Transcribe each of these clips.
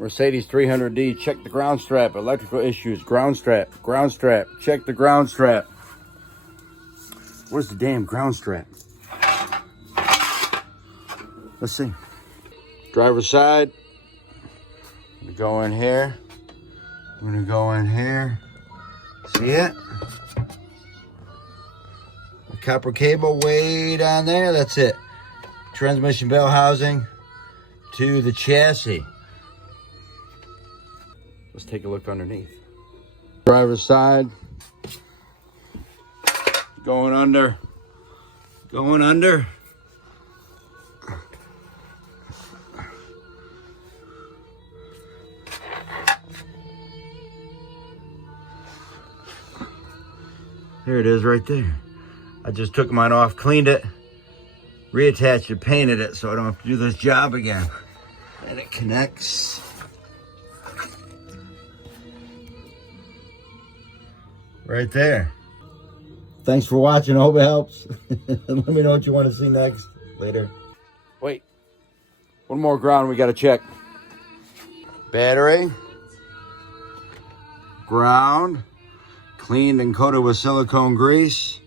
Mercedes 300D, check the ground strap. Electrical issues, ground strap, check the ground strap. Where's the damn ground strap? Let's see. Driver's side. I'm gonna go in here. I'm gonna go in here. See it? The copper cable way down there, that's it. Transmission bell housing to the chassis. Let's take a look underneath. Driver's side. Going under. Going under. There it is right there. I just took mine off, cleaned it, reattached it, painted it so I don't have to do this job again. And it connects. Right there. Thanks for watching. I hope it helps. Let me know what you want to see next. Later. Wait. One more ground we got to check. Battery. Ground. Cleaned and coated with silicone grease.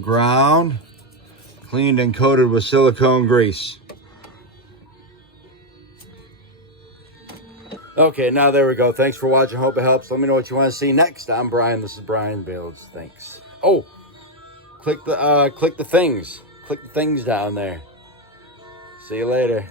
Ground. Cleaned and coated with silicone grease. Okay, now there we go. Thanks for watching. Hope it helps. Let me know what you want to see next. I'm Brian. This is Brian Builds. Thanks. Oh, click the things. Click the things down there. See you later.